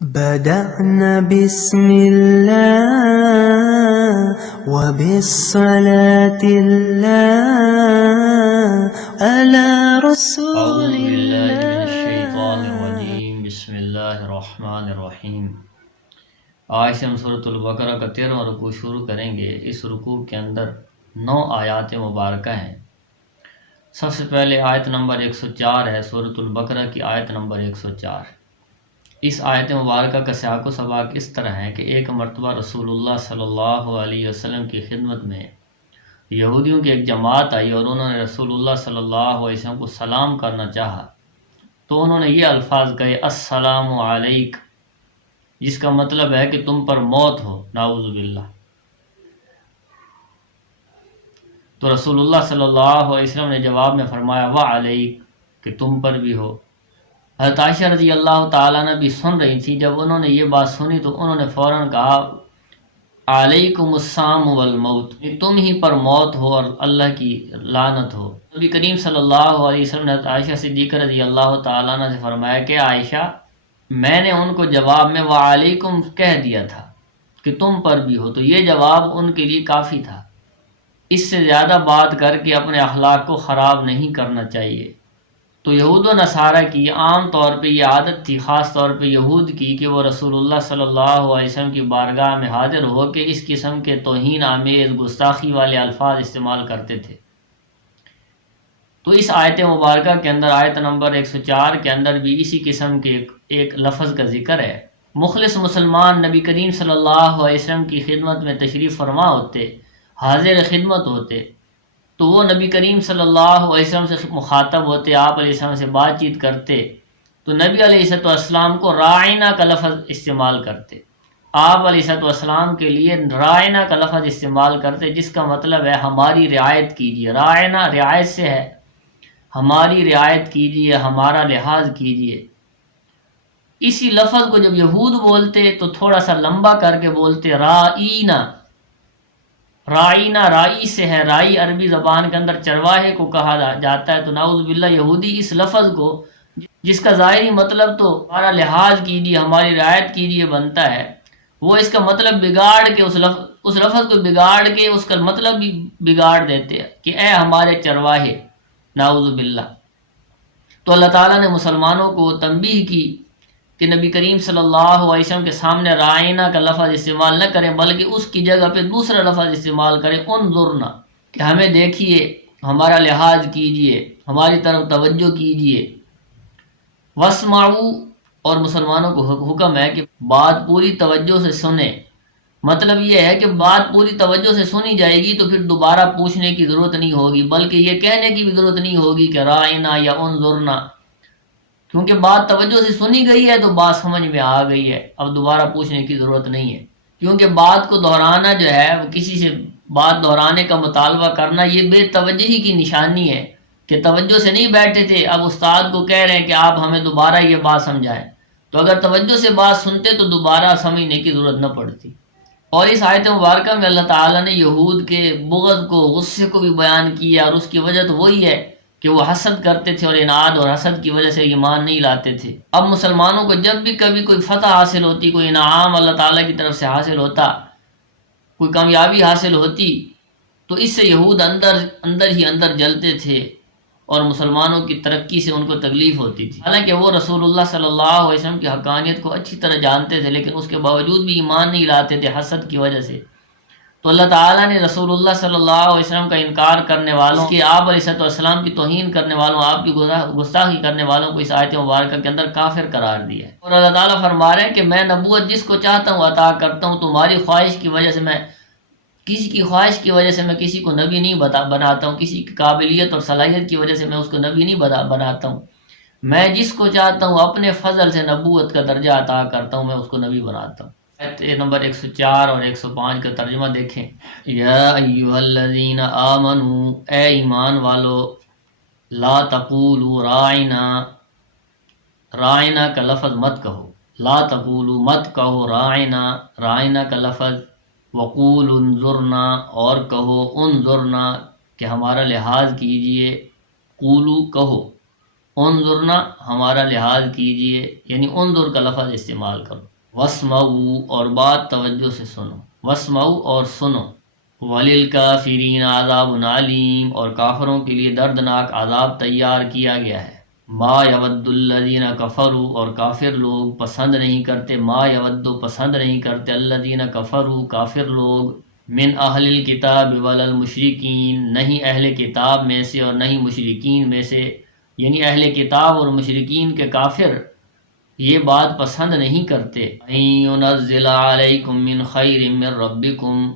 بدأنا بسم الله وبالصلاة الله على رسول اعوذ باللہ من الله. الشیطان الرجیم بسم اللہ الرحمن الرحیم۔ آج سے ہم سورۃ البقرہ کا 13واں رکوع شروع کریں گے۔ اس رکوع کے اندر 9 آیات مبارکہ ہیں۔ سب سے پہلے آیت نمبر 104 ہے، سورۃ البقرہ کی آیت نمبر 104۔ اس آیت مبارکہ کا سیاق و سباق اس طرح ہے کہ ایک مرتبہ رسول اللہ صلی اللہ علیہ وسلم کی خدمت میں یہودیوں کی ایک جماعت آئی اور انہوں نے رسول اللہ صلی اللہ علیہ وسلم کو سلام کرنا چاہا، تو انہوں نے یہ الفاظ کہے السلام علیک، جس کا مطلب ہے کہ تم پر موت ہو، نعوذ باللہ۔ تو رسول اللہ صلی اللہ علیہ وسلم نے جواب میں فرمایا وعلیک، کہ تم پر بھی ہو۔ حضرت عائشہ رضی اللہ تعالیٰ عنہ بھی سن رہی تھی۔ جب انہوں نے یہ بات سنی تو انہوں نے فوراً کہا علیکم السام والموت، تم ہی پر موت ہو اور اللہ کی لعنت ہو۔ نبی کریم صلی اللہ علیہ وسلم نے حضرت عائشہ صدیقہ رضی اللہ تعالیٰ عنہ سے فرمایا کہ عائشہ، میں نے ان کو جواب میں وعلیکم کہہ دیا تھا کہ تم پر بھی ہو، تو یہ جواب ان کے لیے کافی تھا۔ اس سے زیادہ بات کر کے اپنے اخلاق کو خراب نہیں کرنا چاہیے۔ تو یہود و نصارہ کی عام طور پہ یہ عادت تھی، خاص طور پہ یہود کی، کہ وہ رسول اللہ صلی اللہ علیہ وسلم کی بارگاہ میں حاضر ہو کے اس قسم کے توہین آمیز گستاخی والے الفاظ استعمال کرتے تھے۔ تو اس آیت مبارکہ کے اندر آیت نمبر 104 کے اندر بھی اسی قسم کے ایک لفظ کا ذکر ہے۔ مخلص مسلمان نبی کریم صلی اللہ علیہ وسلم کی خدمت میں تشریف فرما ہوتے، حاضر خدمت ہوتے، تو وہ نبی کریم صلی اللہ علیہ وسلم سے مخاطب ہوتے، آپ علیہ السلام سے بات چیت کرتے، تو نبی علیہ السلام کو رائنا کا لفظ استعمال کرتے۔ آپ علیہ السلام کے لیے رائنا کا لفظ استعمال کرتے، جس کا مطلب ہے ہماری رعایت کیجیے۔ رائنا رعایت سے ہے، ہماری رعایت کیجیے، ہمارا لحاظ کیجیے۔ اسی لفظ کو جب یہود بولتے تو تھوڑا سا لمبا کر کے بولتے رائینا۔ رائینا رائی سے ہے، رائی عربی زبان کے اندر چرواہے کو کہا جاتا ہے۔ تو نعوذ باللہ یہودی اس لفظ کو، جس کا ظاہری مطلب تو ہمارا لحاظ کیجیے، ہماری رعایت کیجیے بنتا ہے، وہ اس کا مطلب بگاڑ کے اس لفظ کو بگاڑ کے اس کا مطلب بھی بگاڑ دیتے ہیں کہ اے ہمارے چرواہے، نعوذ باللہ۔ تو اللہ تعالیٰ نے مسلمانوں کو تنبیہ کی کہ نبی کریم صلی اللہ علیہ وسلم کے سامنے رائنا کا لفظ استعمال نہ کریں، بلکہ اس کی جگہ پہ دوسرا لفظ استعمال کریں انظرنا، کہ ہمیں دیکھیے، ہمارا لحاظ کیجیے، ہماری طرف توجہ کیجیے۔ واسمعوا، اور مسلمانوں کو حکم ہے کہ بات پوری توجہ سے سنیں۔ مطلب یہ ہے کہ بات پوری توجہ سے سنی جائے گی تو پھر دوبارہ پوچھنے کی ضرورت نہیں ہوگی، بلکہ یہ کہنے کی بھی ضرورت نہیں ہوگی کہ رائنا یا انظرنا، کیونکہ بات توجہ سے سنی گئی ہے تو بات سمجھ میں آ گئی ہے، اب دوبارہ پوچھنے کی ضرورت نہیں ہے۔ کیونکہ بات کو دہرانا جو ہے، کسی سے بات دہرانے کا مطالبہ کرنا، یہ بے توجہی کی نشانی ہے کہ توجہ سے نہیں بیٹھے تھے، اب استاد کو کہہ رہے ہیں کہ آپ ہمیں دوبارہ یہ بات سمجھائیں، تو اگر توجہ سے بات سنتے تو دوبارہ سمجھنے کی ضرورت نہ پڑتی۔ اور اس آیت مبارکہ میں اللہ تعالیٰ نے یہود کے بغض کو، غصے کو بھی بیان کیا، اور اس کی وجہ تو وہی ہے کہ وہ حسد کرتے تھے اور اناد اور حسد کی وجہ سے ایمان نہیں لاتے تھے۔ اب مسلمانوں کو جب بھی کبھی کوئی فتح حاصل ہوتی، کوئی انعام اللہ تعالیٰ کی طرف سے حاصل ہوتا، کوئی کامیابی حاصل ہوتی، تو اس سے یہود اندر ہی اندر جلتے تھے اور مسلمانوں کی ترقی سے ان کو تکلیف ہوتی تھی۔ حالانکہ وہ رسول اللہ صلی اللہ علیہ وسلم کی حقانیت کو اچھی طرح جانتے تھے، لیکن اس کے باوجود بھی ایمان نہیں لاتے تھے حسد کی وجہ سے۔ تو اللہ تعالیٰ نے رسول اللہ صلی اللہ علیہ وسلم کا انکار کرنے والوں کہ آپ علیہ السلام کی توہین کرنے والوں، آپ کی گستاخی کرنے والوں کو اس آیت مبارکہ کے اندر کافر قرار دیا ہے۔ اور اللہ تعالیٰ فرما رہے ہیں کہ میں نبوت جس کو چاہتا ہوں عطا کرتا ہوں، تمہاری خواہش کی وجہ سے میں کسی کی خواہش کی وجہ سے میں کسی کو نبی نہیں بناتا ہوں، کسی کی قابلیت اور صلاحیت کی وجہ سے میں اس کو نبی نہیں بناتا ہوں۔ میں جس کو چاہتا ہوں اپنے فضل سے نبوت کا درجہ عطا کرتا ہوں، میں اس کو نبی بناتا ہوں۔ آیت نمبر 104 اور 105 کا ترجمہ دیکھیں۔ یا ایھا الذین آمنوا، اے ایمان والو، لا تقولوا راعنا، رائنا کا لفظ مت کہو، لا تقولوا مت کہو راعنا، رائنا کا لفظ، وقولوا انظرنا، اور کہو انظرنا کہ ہمارا لحاظ کیجئے، قولوا کہو، انظرنا ہمارا لحاظ کیجئے، یعنی انظر کا لفظ استعمال کرو، واسمعوا اور بات توجہ سے سنو، واسمعوا اور سنو، وللکافرین عذاب علیم اور کافروں کے لیے دردناک عذاب تیار کیا گیا ہے، ما یود الذین کفروا اور کافر لوگ پسند نہیں کرتے، ما یود پسند نہیں کرتے، الذین کفروا کافر لوگ، من اہل الکتاب والمشرکین نہیں اہل کتاب میں سے اور نہیں مشرکین میں سے، یعنی اہل کتاب اور مشرکین کے کافر یہ بات پسند نہیں کرتے، ان ينزل علیکم من خیر من ربکم،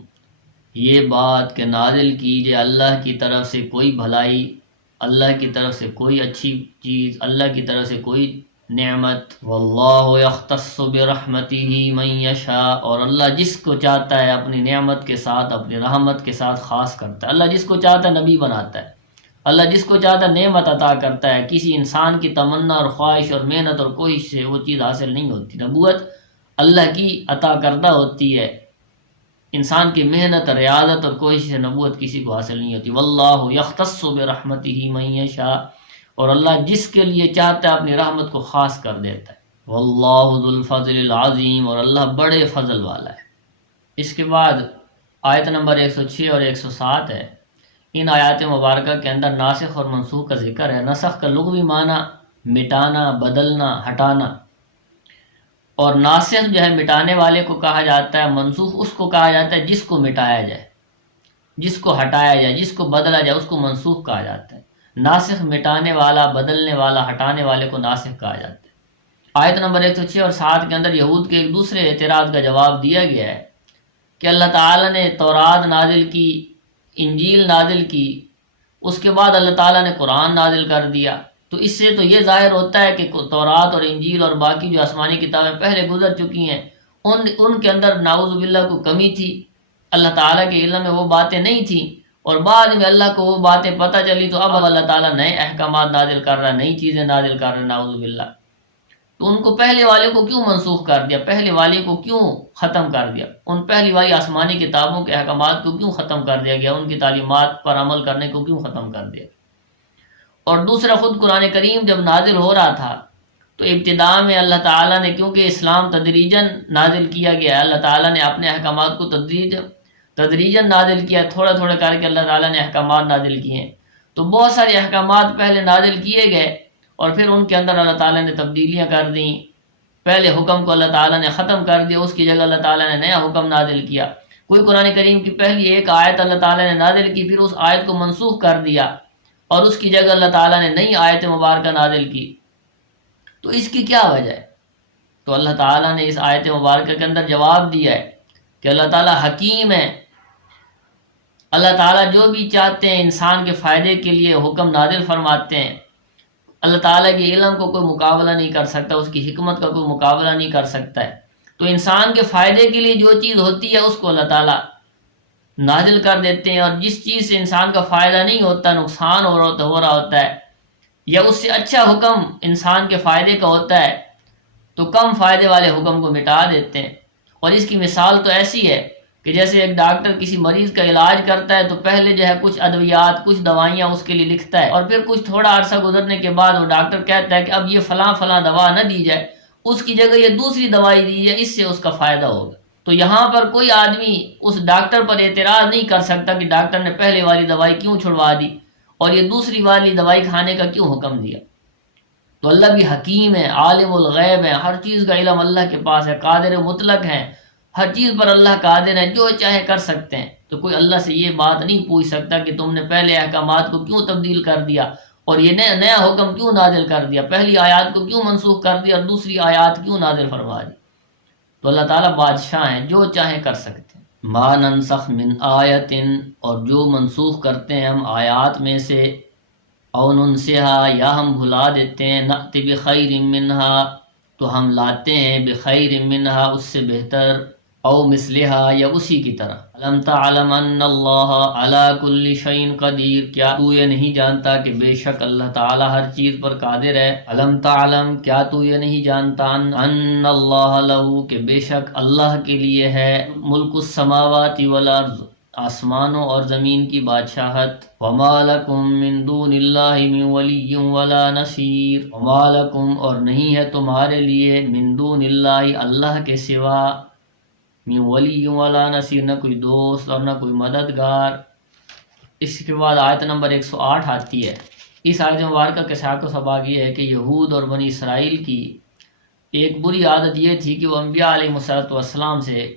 یہ بات کہ نازل کیجئے اللہ کی طرف سے کوئی بھلائی، اللہ کی طرف سے کوئی اچھی چیز، اللہ کی طرف سے کوئی نعمت، واللہ یختص برحمتہ من یشاء اور اللہ جس کو چاہتا ہے اپنی نعمت کے ساتھ اپنی رحمت کے ساتھ خاص کرتا ہے، اللہ جس کو چاہتا ہے نبی بناتا ہے، اللہ جس کو چاہتا ہے نعمت عطا کرتا ہے، کسی انسان کی تمنا اور خواہش اور محنت اور کوشش سے وہ چیز حاصل نہیں ہوتی، نبوت اللہ کی عطا کردہ ہوتی ہے، انسان کی محنت ریاضت اور کوشش سے نبوت کسی کو حاصل نہیں ہوتی، واللہ یختص برحمتہ من یشاء اور اللہ جس کے لیے چاہتا ہے اپنی رحمت کو خاص کر دیتا ہے، واللہ ذو الفضل العظیم اور اللہ بڑے فضل والا ہے۔ اس کے بعد آیت نمبر 106 اور 107 ہے، ان آیات مبارکہ کے اندر ناسخ اور منسوخ کا ذکر ہے۔ نسخ کا لغوی معنی مٹانا، بدلنا، ہٹانا، اور ناسخ جو ہے مٹانے والے کو کہا جاتا ہے، منسوخ اس کو کہا جاتا ہے جس کو مٹایا جائے، جس کو ہٹایا جائے، جس کو بدلا جائے اس کو منسوخ کہا جاتا ہے۔ ناسخ مٹانے والا، بدلنے والا، ہٹانے والے کو ناسخ کہا جاتا ہے۔ آیت نمبر 106 اور 7 کے اندر یہود کے ایک دوسرے اعتراض کا جواب دیا گیا ہے کہ اللہ تعالیٰ نے تورات نازل کی، انجیل نازل کی، اس کے بعد اللہ تعالیٰ نے قرآن نازل کر دیا، تو اس سے تو یہ ظاہر ہوتا ہے کہ تورات اور انجیل اور باقی جو آسمانی کتابیں پہلے گزر چکی ہیں ان کے اندر نعوذ باللہ کو کمی تھی، اللہ تعالیٰ کے علم میں وہ باتیں نہیں تھیں، اور بعد میں اللہ کو وہ باتیں پتہ چلی تو اب اللہ تعالیٰ نئے احکامات نازل کر رہا ہے، نئی چیزیں نازل کر رہا ہے، نعوذ باللہ، تو ان کو پہلے والے کو کیوں منسوخ کر دیا، پہلے والے کو کیوں ختم کر دیا، ان پہلی والی آسمانی کتابوں کے احکامات کو کیوں ختم کر دیا گیا، ان کی تعلیمات پر عمل کرنے کو کیوں ختم کر دیا۔ اور دوسرا، خود قرآن کریم جب نازل ہو رہا تھا تو ابتدا میں اللہ تعالیٰ نے، کیونکہ اسلام تدریجاً نازل کیا گیا ہے، اللہ تعالیٰ نے اپنے احکامات کو تدریجاً نازل کیا، تھوڑا تھوڑا کر کے اللہ تعالیٰ نے احکامات نازل کیے ہیں، تو بہت سارے احکامات پہلے نازل کیے گئے اور پھر ان کے اندر اللہ تعالیٰ نے تبدیلیاں کر دیں، پہلے حکم کو اللہ تعالیٰ نے ختم کر دیا، اس کی جگہ اللہ تعالیٰ نے نیا حکم نازل کیا، کوئی قرآن کریم کی پہلی ایک آیت اللہ تعالیٰ نے نازل کی، پھر اس آیت کو منسوخ کر دیا اور اس کی جگہ اللہ تعالیٰ نے نئی آیت مبارکہ نازل کی، تو اس کی کیا وجہ ہے؟ تو اللہ تعالیٰ نے اس آیت مبارکہ کے اندر جواب دیا ہے کہ اللہ تعالیٰ حکیم ہے، اللہ تعالیٰ جو بھی چاہتے ہیں انسان کے فائدے کے لیے حکم نازل فرماتے ہیں، اللہ تعالیٰ کے علم کو کوئی مقابلہ نہیں کر سکتا، اس کی حکمت کا کوئی مقابلہ نہیں کر سکتا ہے، تو انسان کے فائدے کے لیے جو چیز ہوتی ہے اس کو اللہ تعالیٰ نازل کر دیتے ہیں، اور جس چیز سے انسان کا فائدہ نہیں ہوتا، نقصان ہو رہا ہوتا ہے، یا اس سے اچھا حکم انسان کے فائدے کا ہوتا ہے تو کم فائدے والے حکم کو مٹا دیتے ہیں۔ اور اس کی مثال تو ایسی ہے کہ جیسے ایک ڈاکٹر کسی مریض کا علاج کرتا ہے تو پہلے جو ہے کچھ ادویات، کچھ دوائیاں اس کے لیے لکھتا ہے، اور پھر کچھ تھوڑا عرصہ گزرنے کے بعد وہ ڈاکٹر کہتا ہے کہ اب یہ فلاں فلاں دوا نہ دی جائے، اس کی جگہ یہ دوسری دوائی دی جائے، اس سے اس کا فائدہ ہوگا۔ تو یہاں پر کوئی آدمی اس ڈاکٹر پر اعتراض نہیں کر سکتا کہ ڈاکٹر نے پہلے والی دوائی کیوں چھڑوا دی اور یہ دوسری والی دوائی کھانے کا کیوں حکم دیا۔ تو اللہ بھی حکیم ہے، عالم الغیب ہے، ہر چیز کا علم اللہ کے پاس ہے، قادر مطلق ہے، ہر چیز پر اللہ قادر ہے، جو چاہے کر سکتے ہیں، تو کوئی اللہ سے یہ بات نہیں پوچھ سکتا کہ تم نے پہلے احکامات کو کیوں تبدیل کر دیا اور یہ نیا حکم کیوں نازل کر دیا، پہلی آیات کو کیوں منسوخ کر دیا اور دوسری آیات کیوں نازل فرما دی۔ تو اللہ تعالیٰ بادشاہ ہیں، جو چاہیں کر سکتے ہیں۔ ما ننسخ من آیت اور جو منسوخ کرتے ہیں ہم آیات میں سے، او ننسہا یا ہم بھلا دیتے ہیں، نأتی بخیر منہا تو ہم لاتے ہیں، بخیر منہا اس سے بہتر، او مثلہا یا اسی کی طرح۔ الم تعلم ان اللہ علی کل شیء قدیر، کیا تو یہ نہیں جانتا کہ بے شک اللہ تعالی ہر چیز پر قادر ہے۔ الم تعلم، کیا تو یہ نہیں جانتا، ان اللہ لہ، کہ بے شک اللہ کے لیے ہے، ملک السماوات والارض، آسمانوں اور زمین کی بادشاہت، وما لکم من دون اللہ من ولی ولا نصیر، وما لکم اور نہیں ہے تمہارے لیے من دون اللہ اللہ کے سوا، من ولی ولا نصیر نہ کوئی دوست اور نہ کوئی مددگار۔ اس کے بعد آیت نمبر 108 آتی ہے۔ اس آیت مبارکہ کے سیاق و سباق یہ ہے کہ یہود اور بنی اسرائیل کی ایک بری عادت یہ تھی کہ وہ انبیاء علیہ السلام سے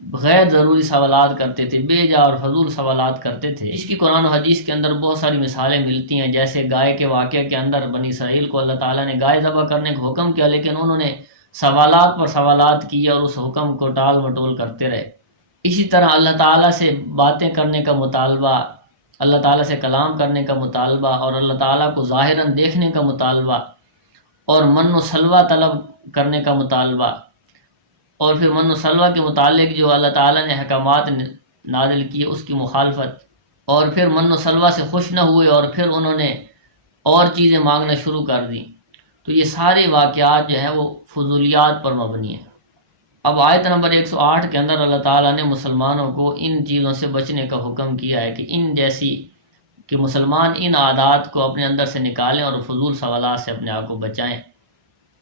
غیر ضروری سوالات کرتے تھے، بے جا اور فضول سوالات کرتے تھے۔ اس کی قرآن و حدیث کے اندر بہت ساری مثالیں ملتی ہیں، جیسے گائے کے واقعے کے اندر بنی اسرائیل کو اللہ تعالیٰ نے گائے ذبح کرنے کا حکم کیا، لیکن انہوں نے سوالات پر سوالات کیے اور اس حکم کو ٹال مٹول کرتے رہے۔ اسی طرح اللہ تعالیٰ سے باتیں کرنے کا مطالبہ، اللہ تعالیٰ سے کلام کرنے کا مطالبہ اور اللہ تعالیٰ کو ظاہراً دیکھنے کا مطالبہ اور من و سلوہ طلب کرنے کا مطالبہ، اور پھر من و سلوہ کے متعلق جو اللہ تعالیٰ نے احکامات نازل کیے اس کی مخالفت، اور پھر من و سلوہ سے خوش نہ ہوئے اور پھر انہوں نے اور چیزیں مانگنا شروع کر دیں، تو یہ سارے واقعات جو ہیں وہ فضولیات پر مبنی ہیں۔ اب آیت نمبر 108 کے اندر اللہ تعالیٰ نے مسلمانوں کو ان چیزوں سے بچنے کا حکم کیا ہے کہ ان جیسی کہ مسلمان ان عادات کو اپنے اندر سے نکالیں اور فضول سوالات سے اپنے آپ کو بچائیں۔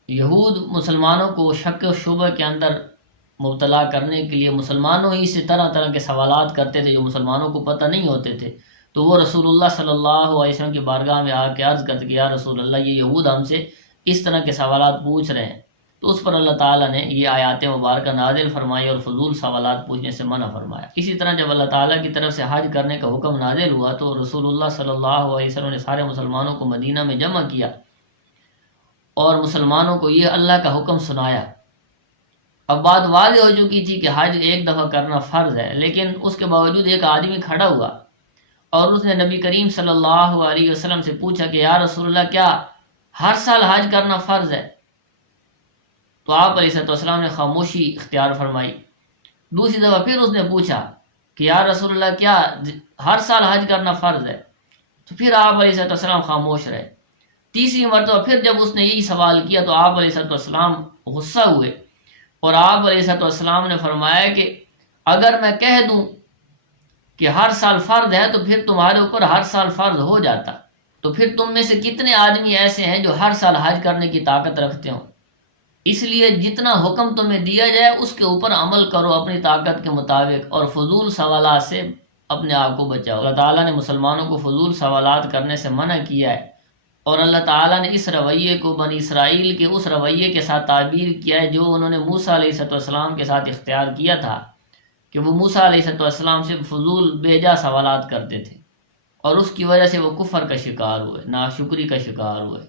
یہود مسلمانوں کو شک و شبہ کے اندر مبتلا کرنے کے لیے مسلمانوں ہی سے طرح طرح کے سوالات کرتے تھے جو مسلمانوں کو پتہ نہیں ہوتے تھے، تو وہ رسول اللہ صلی اللہ علیہ وسلم کی بارگاہ میں آ کے عرض کرتے کہ یا رسول اللہ یہ یہود ہم سے اس طرح کے سوالات پوچھ رہے ہیں، تو اس پر اللہ تعالیٰ نے یہ آیات مبارکہ نازل فرمائی اور فضول سوالات پوچھنے سے منع فرمایا۔ اسی طرح جب اللہ تعالیٰ کی طرف سے حج کرنے کا حکم نازل ہوا تو رسول اللہ صلی اللہ علیہ وسلم نے سارے مسلمانوں کو مدینہ میں جمع کیا اور مسلمانوں کو یہ اللہ کا حکم سنایا۔ اب بات واضح ہو چکی تھی کہ حج ایک دفعہ کرنا فرض ہے، لیکن اس کے باوجود ایک آدمی کھڑا ہوا اور اس نے نبی کریم صلی اللہ علیہ وسلم سے پوچھا کہ یا رسول اللہ کیا ہر سال حج کرنا فرض ہے؟ تو آپ علیہ السلام نے خاموشی اختیار فرمائی۔ دوسری دفعہ پھر اس نے پوچھا کہ یا رسول اللہ کیا ہر سال حج کرنا فرض ہے؟ تو پھر آپ علیہ السلام خاموش رہے۔ تیسری مرتبہ پھر جب اس نے یہی سوال کیا تو آپ علیہ السلام غصہ ہوئے اور آپ علیہ السلام نے فرمایا کہ اگر میں کہہ دوں کہ ہر سال فرض ہے تو پھر تمہارے اوپر ہر سال فرض ہو جاتا، تو پھر تم میں سے کتنے آدمی ایسے ہیں جو ہر سال حج کرنے کی طاقت رکھتے ہوں؟ اس لیے جتنا حکم تمہیں دیا جائے اس کے اوپر عمل کرو اپنی طاقت کے مطابق اور فضول سوالات سے اپنے آپ کو بچاؤ۔ اللہ تعالیٰ نے مسلمانوں کو فضول سوالات کرنے سے منع کیا ہے، اور اللہ تعالیٰ نے اس رویے کو بنی اسرائیل کے اس رویے کے ساتھ تعبیر کیا ہے جو انہوں نے موسیٰ علیہ السلام کے ساتھ اختیار کیا تھا کہ وہ موسیٰ علیہ السلام سے فضول بیجا سوالات کرتے تھے اور اس کی وجہ سے وہ کفر کا شکار ہوئے، ناشکری کا شکار ہوئے۔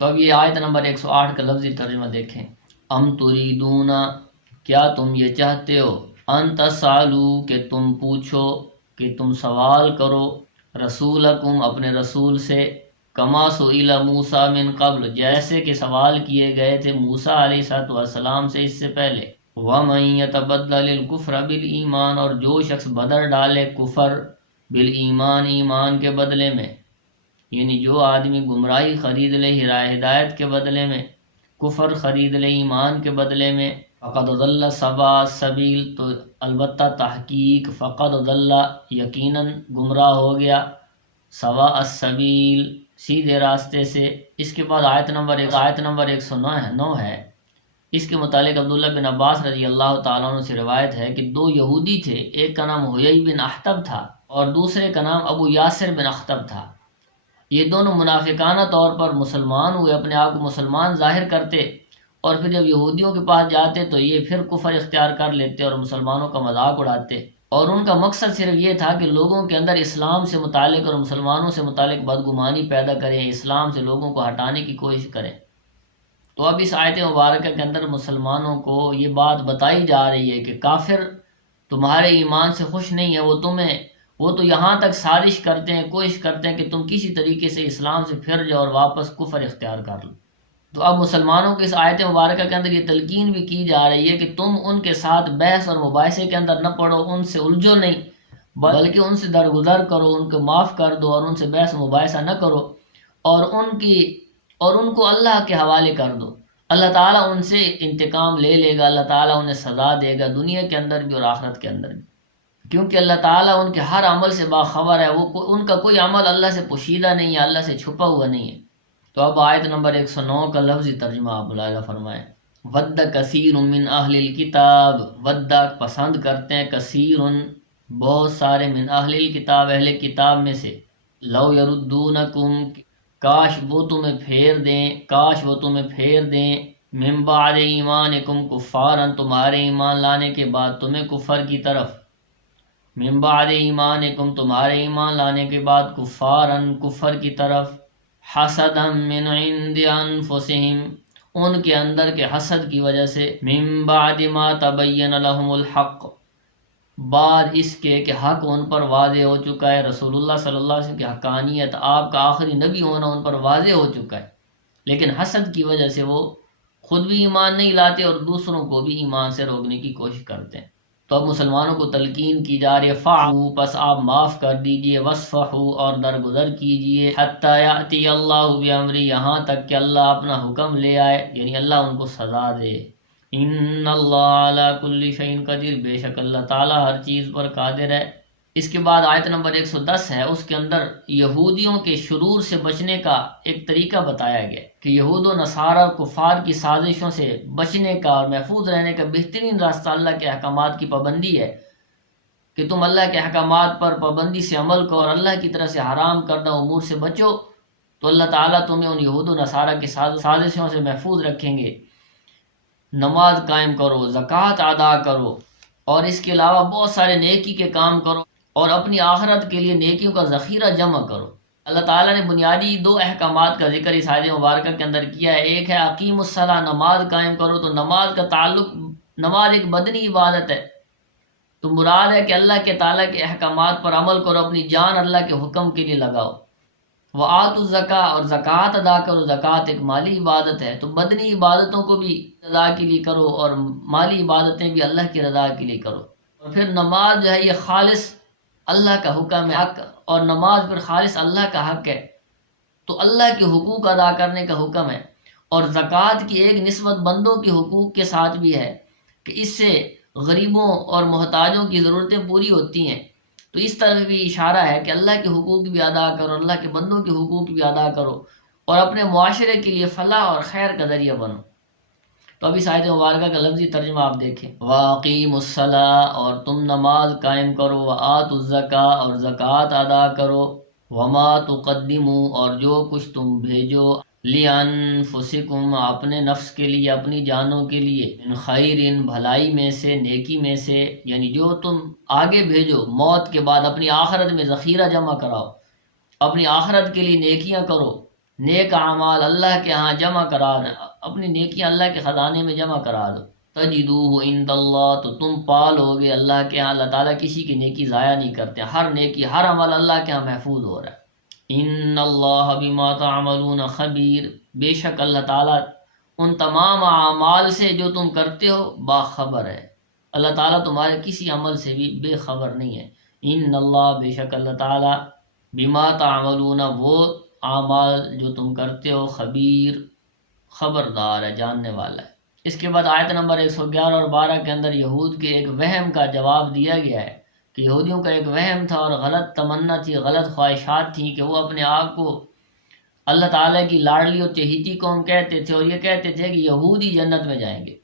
تو اب یہ آیت نمبر 108 کا لفظی ترجمہ دیکھیں۔ ام تریدون کیا تم یہ چاہتے ہو، ان تسالو کہ تم پوچھو، کہ تم سوال کرو، رسولکم اپنے رسول سے، کما سئل موسیٰ من قبل جیسے کہ سوال کیے گئے تھے موسیٰ علیہ السلام سے اس سے پہلے، وَمَن يَتَبَدَّلِ الْكُفْرَ بِالْإِيمَانِ اور جو شخص بدل ڈالے کفر بالایمان ایمان کے بدلے میں، یعنی جو آدمی گمراہی خرید لے ہدایت کے بدلے میں، کفر خرید لے ایمان کے بدلے میں، فقد ضل سواء السبیل تو البتہ تحقیق فقد ضل یقیناً گمراہ ہو گیا، سواء السبیل سیدھے راستے سے۔ اس کے بعد آیت نمبر 109 ہے۔ اس کے متعلق عبداللہ بن عباس رضی اللہ تعالیٰ عنہ سے روایت ہے کہ دو یہودی تھے، ایک کا نام حیی بن اخطب تھا اور دوسرے کا نام ابو یاسر بن اخطب تھا۔ یہ دونوں منافقانہ طور پر مسلمان ہوئے، اپنے آپ کو مسلمان ظاہر کرتے، اور پھر جب یہودیوں کے پاس جاتے تو یہ پھر کفر اختیار کر لیتے اور مسلمانوں کا مذاق اڑاتے، اور ان کا مقصد صرف یہ تھا کہ لوگوں کے اندر اسلام سے متعلق اور مسلمانوں سے متعلق بدگمانی پیدا کریں، اسلام سے لوگوں کو ہٹانے کی کوشش کریں۔ تو اب اس آیت مبارکہ کے اندر مسلمانوں کو یہ بات بتائی جا رہی ہے کہ کافر تمہارے ایمان سے خوش نہیں ہے، وہ تو یہاں تک سازش کرتے ہیں، کوشش کرتے ہیں کہ تم کسی طریقے سے اسلام سے پھر جاؤ اور واپس کفر اختیار کر لو۔ تو اب مسلمانوں کو اس آیت مبارکہ کے اندر یہ تلقین بھی کی جا رہی ہے کہ تم ان کے ساتھ بحث اور مباحثے کے اندر نہ پڑو، ان سے الجھو نہیں، بلکہ ان سے درگزر کرو، ان کو معاف کر دو اور ان سے بحث و مباحثہ نہ کرو، اور ان کو اللہ کے حوالے کر دو۔ اللہ تعالیٰ ان سے انتقام لے لے گا، اللہ تعالیٰ انہیں سزا دے گا، دنیا کے اندر بھی اور آخرت کے اندر بھی۔ کیونکہ اللہ تعالیٰ ان کے ہر عمل سے باخبر ہے، وہ ان کا کوئی عمل اللہ سے پوشیدہ نہیں ہے، اللہ سے چھپا ہوا نہیں ہے۔ تو اب آیت نمبر 109 کا لفظی ترجمہ آپ ملاحظہ فرمائیں۔ ود کثیر من اہل الکتاب، ود پسند کرتے ہیں، کثیر بہت سارے، من اہل الکتاب اہل کتاب میں سے، لو یردونکم کاش وہ تمہیں پھیر دیں، کاش وہ تمہیں پھیر دیں، من بعد ایمانکم کفارن تمہارے ایمان لانے کے بعد تمہیں کفر کی طرف، من بعد ایمانکم تمہارے ایمان لانے کے بعد کفارن کفر کی طرف، حسدا من عند انفسہم ان کے اندر کے حسد کی وجہ سے، من بعد ما تبین لهم الحق بعد اس کے کہ حق ان پر واضح ہو چکا ہے، رسول اللہ صلی اللہ علیہ وسلم کی حقانیت، آپ کا آخری نبی ہونا ان پر واضح ہو چکا ہے، لیکن حسد کی وجہ سے وہ خود بھی ایمان نہیں لاتے اور دوسروں کو بھی ایمان سے روکنے کی کوشش کرتے ہیں۔ تو اب مسلمانوں کو تلقین کی جا رہی ہے، فاعفوا پس آپ معاف کر دیجئے، واصفحوا اور درگزر کیجئے، حتی یأتی اللہ بامری یہاں تک کہ اللہ اپنا حکم لے آئے، یعنی اللہ ان کو سزا دے۔ ان اللہ علی کل شیء قدیر، بے شک اللہ تعالیٰ ہر چیز پر قادر ہے۔ اس کے بعد آیت نمبر 110 ہے، اس کے اندر یہودیوں کے شرور سے بچنے کا ایک طریقہ بتایا گیا کہ یہود و نصارہ اور کفار کی سازشوں سے بچنے کا اور محفوظ رہنے کا بہترین راستہ اللہ کے احکامات کی پابندی ہے، کہ تم اللہ کے احکامات پر پابندی سے عمل کرو اور اللہ کی طرف سے حرام کردہ امور سے بچو، تو اللہ تعالیٰ تمہیں ان یہود و نصارہ کی سازشوں سے محفوظ رکھیں گے۔ نماز قائم کرو، زکوٰۃ ادا کرو، اور اس کے علاوہ بہت سارے نیکی کے کام کرو اور اپنی آخرت کے لیے نیکیوں کا ذخیرہ جمع کرو۔ اللہ تعالیٰ نے بنیادی دو احکامات کا ذکر اس آیت مبارکہ کے اندر کیا ہے، ایک ہے اقیم الصلاۃ، نماز قائم کرو، تو نماز کا تعلق، نماز ایک بدنی عبادت ہے، تو مراد ہے کہ اللہ کے تعالیٰ کے احکامات پر عمل کرو، اپنی جان اللہ کے حکم کے لیے لگاؤ۔ وآتوا الزکاۃ اور زکوٰۃ ادا کرو، زکوٰۃ ایک مالی عبادت ہے، تو بدنی عبادتوں کو بھی رضا کے لیے کرو اور مالی عبادتیں بھی اللہ کی رضا کے لیے کرو۔ اور پھر نماز جو ہے یہ خالص اللہ کا حکم ہے، حق، اور نماز پھر خالص اللہ کا حق ہے، تو اللہ کے حقوق ادا کرنے کا حکم ہے۔ اور زکوٰۃ کی ایک نسبت بندوں کے حقوق کے ساتھ بھی ہے کہ اس سے غریبوں اور محتاجوں کی ضرورتیں پوری ہوتی ہیں، تو اس طرح بھی اشارہ ہے کہ اللہ کے حقوق بھی ادا کرو، اللہ کے بندوں کے حقوق بھی ادا کرو اور اپنے معاشرے کے لیے فلاح اور خیر کا ذریعہ بنو۔ تو اب اس آیت مبارکہ کا لفظی ترجمہ آپ دیکھیں، وَأَقِیمُوا الصَّلَاةَ اور تم نماز قائم کرو، وَآتُوا الزَّکَاۃَ اور زکوٰۃ ادا کرو، وَمَا تُقَدِّمُوا اور جو کچھ تم بھیجو، لِأَنفُسِکُم اپنے نفس کے لیے، اپنی جانوں کے لیے، من خیرٍ بھلائی میں سے، نیکی میں سے، یعنی جو تم آگے بھیجو موت کے بعد اپنی آخرت میں ذخیرہ جمع کراؤ، اپنی آخرت کے لیے نیکیاں کرو، نیک اعمال اللہ کے ہاں جمع کرا دو، اپنی نیکیاں اللہ کے خزانے میں جمع کرا دو، تجدوہ عند اللہ تو تم پالو گے اللہ کے ہاں، اللہ تعالیٰ کسی کی نیکی ضائع نہیں کرتے، ہر نیکی ہر عمل اللہ کے ہاں محفوظ ہو رہا ہے۔ ان اللہ بما تعملون خبیر، بے شک اللہ تعالیٰ ان تمام اعمال سے جو تم کرتے ہو باخبر ہے، اللہ تعالیٰ تمہارے کسی عمل سے بھی بے خبر نہیں ہے۔ ان اللہ بے شک اللہ تعالیٰ بما تعملون وہ اعمال جو تم کرتے ہو خبیر خبردار ہے، جاننے والا ہے۔ اس کے بعد آیت نمبر 111 اور 12 کے اندر یہود کے ایک وہم کا جواب دیا گیا ہے کہ یہودیوں کا ایک وہم تھا اور غلط تمنا تھی، غلط خواہشات تھیں کہ وہ اپنے آپ کو اللہ تعالیٰ کی لاڈلی اور چہیتی قوم کہتے تھے، اور یہ کہتے تھے کہ یہودی جنت میں جائیں گے،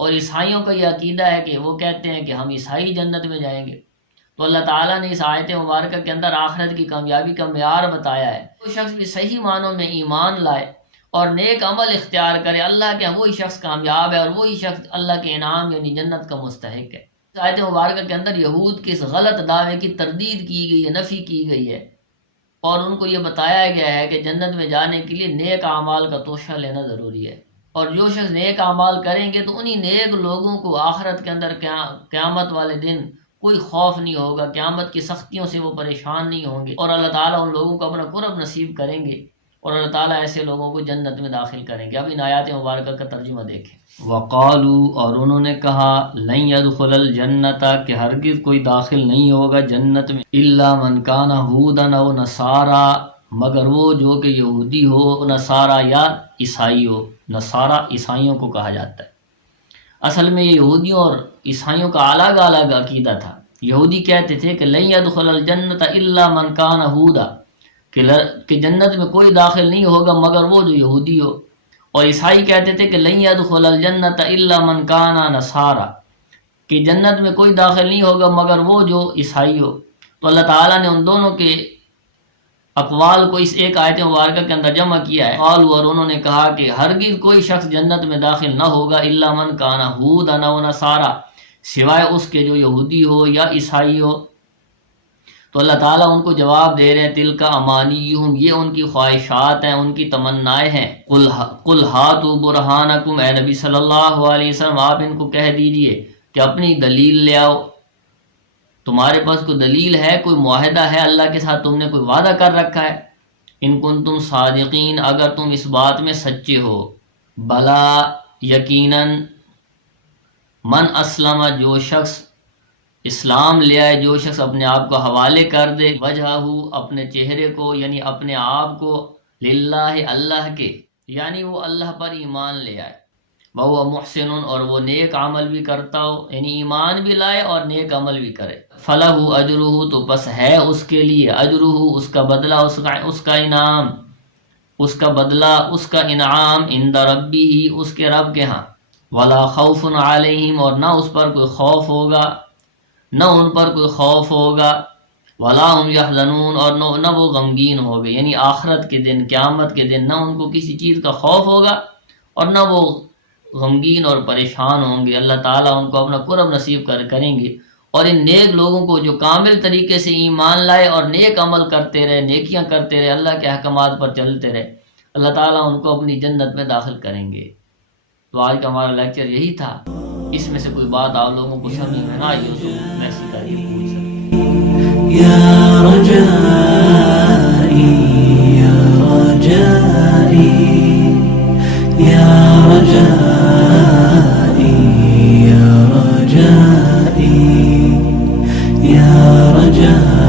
اور عیسائیوں کا یہ عقیدہ ہے کہ وہ کہتے ہیں کہ ہم عیسائی جنت میں جائیں گے۔ تو اللہ تعالیٰ نے اس آیت مبارکہ کے اندر آخرت کی کامیابی کا معیار بتایا ہے، وہ شخص بھی صحیح معنوں میں ایمان لائے اور نیک عمل اختیار کرے، اللہ کے وہی شخص کامیاب ہے اور وہی شخص اللہ کے انعام یعنی جنت کا مستحق ہے۔ اس آیت مبارکہ کے اندر یہود کے اس غلط دعوے کی تردید کی گئی ہے، نفی کی گئی ہے، اور ان کو یہ بتایا گیا ہے کہ جنت میں جانے کے لیے نیک اعمال کا توشہ لینا ضروری ہے، اور جو شخص نیک اعمال کریں گے تو انہی نیک لوگوں کو آخرت کے اندر قیامت والے دن کوئی خوف نہیں ہوگا، قیامت کی سختیوں سے وہ پریشان نہیں ہوں گے، اور اللہ تعالیٰ ان لوگوں کو اپنا قرب نصیب کریں گے، اور اللہ تعالیٰ ایسے لوگوں کو جنت میں داخل کریں گے۔ اب ان آیات مبارکہ کا ترجمہ دیکھیں۔ وقالوا اور انہوں نے کہا، لن يدخل الجنت کہ ہرگز کوئی داخل نہیں ہوگا جنت میں، الا من کان ہودا او نصارا مگر وہ جو کہ یہودی ہو، نصارا یا عیسائی ہو۔ نصارا عیسائیوں کو کہا جاتا ہے، اصل میں یہ یہودیوں اور عیسائیوں کا الگ الگ عقیدہ تھا، یہودی کہتے تھے کہ لن يدخل الجنت الا من کان ہودا، کہ جنت میں کوئی داخل نہیں ہوگا مگر وہ جو یہودی ہو، اور عیسائی کہتے تھے کہ لن يدخل الجنت الا من کان نصارا، کہ جنت میں کوئی داخل نہیں ہوگا مگر وہ جو عیسائی ہو۔ تو اللہ تعالیٰ نے ان دونوں کے اقوال کو اس ایک آیت مبارکہ کے اندر جمع کیا ہے، قالوا، اور انہوں نے کہا کہ ہرگز کوئی شخص جنت میں داخل نہ ہوگا الا من کان ہودا و نصارا، سوائے اس کے جو یہودی ہو یا عیسائی ہو۔ تو اللہ تعالیٰ ان کو جواب دے رہے ہیں تلک امانیہم، یہ ان کی خواہشات ہیں، ان کی تمنائیں ہیں۔ قل ہاتوا برہانکم، اے نبی صلی اللہ علیہ وسلم آپ ان کو کہہ دیجئے کہ اپنی دلیل لے آؤ، تمہارے پاس کوئی دلیل ہے، کوئی معاہدہ ہے اللہ کے ساتھ، تم نے کوئی وعدہ کر رکھا ہے؟ ان کنتم صادقین، اگر تم اس بات میں سچے ہو۔ بلا، یقیناً، من اسلم، جو شخص اسلام لے آئے، جو شخص اپنے آپ کو حوالے کر دے، وجہہ، اپنے چہرے کو یعنی اپنے آپ کو، للہ، اللہ کے، یعنی وہ اللہ پر ایمان لے آئے، وہو محسن، اور وہ نیک عمل بھی کرتا ہو، یعنی ایمان بھی لائے اور نیک عمل بھی کرے، فلہ اجرہ، تو بس ہے اس کے لیے، اجرہ، اس کا بدلہ، اس کا انعام، اس کا بدلہ، اس کا انعام، عند ربہ، اس کے رب کے ہاں، ولا خوف علیہم، اور نہ اس پر کوئی خوف ہوگا، نہ ان پر کوئی خوف ہوگا، ولا هم یحزنون، اور نہ وہ غمگین ہوگے، یعنی آخرت کے دن، قیامت کے دن، نہ ان کو کسی چیز کا خوف ہوگا اور نہ وہ غمگین اور پریشان ہوں گے۔ اللہ تعالیٰ ان کو اپنا قرب نصیب کریں گے، اور ان نیک لوگوں کو جو کامل طریقے سے ایمان لائے اور نیک عمل کرتے رہے، نیکیاں کرتے رہے، اللہ کے احکامات پر چلتے رہے، اللہ تعالیٰ ان کو اپنی جنت میں داخل کریں گے۔ تو آج کا ہمارا لیکچر یہی تھا، اس میں سے کوئی بات آپ لوگوں کو سمجھ میں نہ آئی ہو تو میسج کر کے پوچھ سکتے ہیں۔ یا رجائی، یا رجائی، یا رجائی، یا رجائی، یا رجائی۔